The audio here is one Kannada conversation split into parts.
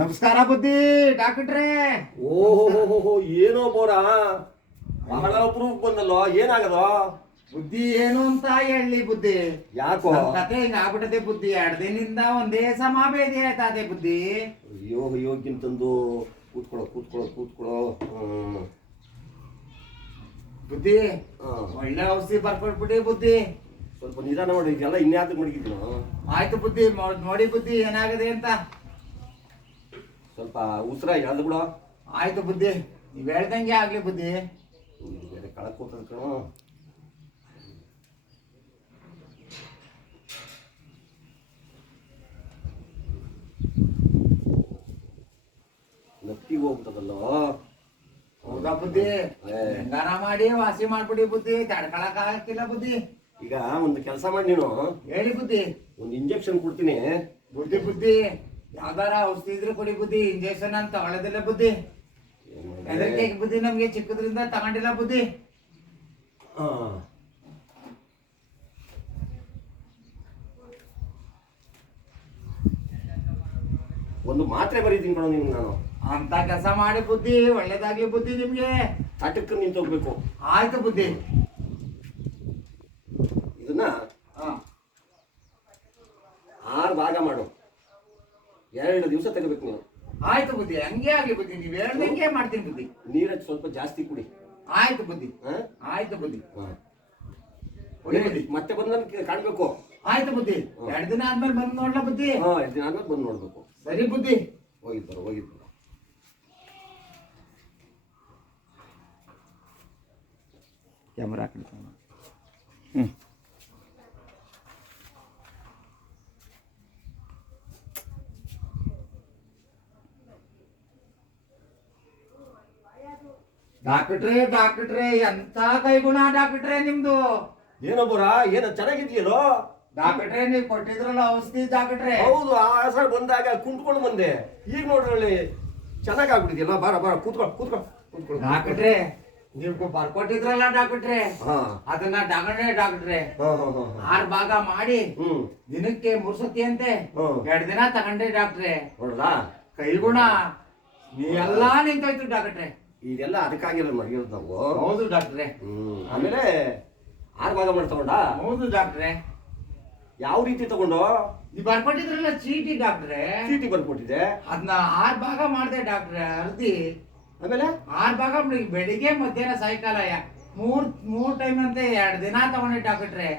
ನಮಸ್ಕಾರ ಬುದ್ಧಿ ಡಾಕ್ಟ್ರೇ. ಓಹೋ ಏನೋ ಬೋರ ಬಹಳ ಅಪ್ರೂಪ್ ಬಂದಲ್ಲೋ, ಏನಾಗದ ಬುದ್ಧಿ ಏನು ಅಂತ ಹೇಳಿ ಬುದ್ಧಿ. ಯಾಕೋ ನಮ್ ಕತೆ ಹಿಂಗ ಆಗ್ಬಿಟ್ಟದೆ ಬುದ್ಧಿ. 2 ದಿನದಿಂದ ಒಂದೇ ಸಮ ಬೇದಿ ಆಯ್ತದೆ ಬುದ್ಧಿ. ಯೋಗಿಂತಂದು ಕೂತ್ಕೊಳ್ಳೋ. ಬುದ್ಧಿ ಒಳ್ಳೆ ಔಷಧಿ ಬರ್ಕೊಟ್ಬಿಡಿ ಬುದ್ಧಿ. ಸ್ವಲ್ಪ ನಿಧಾನ ಮಾಡಿ, ಇದೆಲ್ಲ ಇನ್ಯಾವ್ದಕ್ಕೆ ಮಡಗಿದ್ರು. ಆಯ್ತು ಬುದ್ಧಿ, ನೋಡಿ ಬುದ್ಧಿ ಏನಾಗದೆ ಅಂತ. ಸ್ವಲ್ಪ ಉಸಿರ ಎಳ್ದು ಬಿಡೋ. ಆಯ್ತು ಬುದ್ಧಿ, ನೀವ್ ಹೇಳ್ದಂಗೆ ಆಗ್ಲಿ ಬುದ್ಧಿ. ಇದು ಬೇರೆ ಕಳಕ್ ಹೋಗ್ತದ ಕಣೋ. ನತ್ತಿಗೆ ಹೋಗ್ತದಲ್ಲೋ. ಹೌದಾ ಬುದ್ಧಿ? ಹೆಂಗಾರ ಮಾಡಿ ವಾಸಿ ಮಾಡ್ಬಿಡಿ ಬುದ್ಧಿ, ತಡ್ಕೊಳಕ್ ಆಗಕ್ಕಿಲ್ಲ ಬುದ್ಧಿ. ಈಗ ಒಂದು ಕೆಲಸ ಮಾಡಿ, ನೀನು ಹೇಳಿ ಬುದ್ಧಿ. ಒಂದು ಇಂಜೆಕ್ಷನ್ ಕೊಡ್ತೀನಿ. ಬುದ್ಧಿ ಯಾವ್ದಾರ ಔಷಧಿ ಇದ್ರೆ ಕೊಡಿ ಬುದ್ಧಿ. ಇಂಜೆಕ್ಷನ್ ಅಂತ ತಗೊಳ್ಳೋದಿಲ್ಲ ಬುದ್ಧಿ. ಹೆದರಿಕೆ ಬುದ್ಧಿ, ನಮ್ಗೆ ಚಿಕ್ಕದ್ರಿಂದ ತಗೊಂಡಿಲ್ಲ ಬುದ್ಧಿ. ಒಂದು ಮಾತ್ರೆ ಬರೀತೀನಿ ಕಣೋ ನಿಮ್ಗೆ ನಾನು. ಅಂತ ಕೆಲಸ ಮಾಡಿ ಬುದ್ಧಿ, ಒಳ್ಳೇದಾಗ್ಲಿ ಬುದ್ಧಿ ನಿಮ್ಗೆ. ತಟಕ್ಕೆ ನಿಂತು ಹೋಗ್ಬೇಕು. ಆಯ್ತು ಬುದ್ಧಿ. ಇದನ್ನ 6 ಭಾಗ ಮಾಡು. 2 ದಿವಸ ತೆಗಬೇಕು ನೀನು. ಆಯ್ತು ಬುದ್ಧಿ, ಹಂಗೆ ಆಗ್ಲಿ ಬುದ್ಧಿ. ನೀವ್ ಹೇಳ್ದಂಗೆ ಮಾಡ್ತೀನಿ ಬುದ್ಧಿ. ನೀರಕ್ಕೆ ಸ್ವಲ್ಪ ಜಾಸ್ತಿ ಕುಡಿ. ಆಯ್ತು ಬುದ್ಧಿ. ಆಯ್ತು ಬುದ್ಧಿ. ಮತ್ತೆ ಬಂದು ಕಾಣ್ಬೇಕು. ಆಯ್ತು ಬುದ್ಧಿ. 2 ದಿನ ಆದ್ಮೇಲೆ ಬಂದು ನೋಡ್ಲಾ ಬುದ್ಧಿ? 2 ದಿನ ಆದ್ಮೇಲೆ ಬಂದು ನೋಡ್ಬೇಕು. ಸರಿ ಬುದ್ಧಿ. ಹೋಗಿದ್ ಬರೋ. ಕ್ಯಾಮರಾ ಡಾಕ್ಟ್ರೇ ಎಂತ ಕೈಗುಣ ಡಾಕ್ಟ್ರೇ ನಿಮ್ದು. ಏನೊಬ್ಬರ ಏನ ಚೆನ್ನಾಗಿದ್ಯಲ್ಲೋ ಡಾಕ್ಟ್ರೇ, ನೀವ್ ಕೊಟ್ಟಿದ್ರಲ್ಲ ಔಷಧಿ ಡಾಕ್ಟ್ರೇ. ಹೌದು, ಆ ಹೆಸರು ಬಂದಾಗ ಕುಂತ್ಕೊಂಡು ಬಂದೆ. ಈಗ ನೋಡ್ರಲ್ಲಿ ಚೆನ್ನಾಗಾಗ್ಬಿಟ್ಟಿದ್ಯಲ್ಲ. ಬಾರ ಕೂತ್ಕೊ. ಡಾಕ್ಟ್ರೇ, ನೀವು ಬರ್ಕೊಟ್ಟಿದ್ರಲ್ಲ ಡಾಕ್ಟ್ರೇ, ಅದನ್ನ ಡಾಕ್ಟ್ರೇ 6 ಭಾಗ ಮಾಡಿ ದಿನಕ್ಕೆ 3 ಸತಿ ಅಂತೆ 2 ದಿನ ತಗೊಂಡೆ ಡಾಕ್ಟ್ರೇ. ನೋಡ್ರಾ ಕೈಗುಣ ಎಲ್ಲ ನಿಂತೋಯ್ತು ಡಾಕ್ಟ್ರೇ. ಇದೆಲ್ಲ ಅದಕ್ಕಾಗಿಲ್ಲ ಮಡಗಿರೋದು ನಾವು. ಹೌದು ಡಾಕ್ಟ್ರೇ. ಆಮೇಲೆ 6 ಭಾಗ ಮಾಡಿ ತಗೊಂಡ. ಹೌದು ಡಾಕ್ಟ್ರೇ. ಯಾವ ರೀತಿ ತಗೊಂಡು? ನೀವು ಬರ್ಕೊಟ್ಟಿದ್ರಲ್ಲ ಚೀಟಿ ಡಾಕ್ಟ್ರೇ. ಚೀಟಿ ಬರ್ಕೊಟ್ಟಿದೆ, ಅದನ್ನ 6 ಭಾಗ ಮಾಡಿದೆ ಡಾಕ್ಟ್ರೇ. ಅರ್ಧಿ ಆಮೇಲೆ 6 ಭಾಗ ಮಾಡಿ ಬೆಳಿಗ್ಗೆ ಮಧ್ಯಾಹ್ನ ಸಾಯಂಕಾಲ 3 ಟೈಮ್ ಅಂತ 2 ದಿನ ತಗೊಂಡೆ ಡಾಕ್ಟ್ರೇ.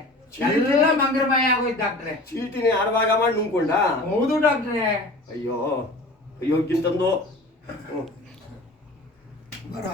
ಎಲ್ಲ ಮಂಗರಮಯ ಆಗೋಯ್ತು ಡಾಕ್ಟ್ರೇ. ಚೀಟಿನೇ 6 ಭಾಗ ಮಾಡಿ ನುಂಗ್ಕೊಂಡ. ಹೌದು ಡಾಕ್ಟ್ರೇ. ಅಯ್ಯೋ ಗಿಂತಂದು ಬರ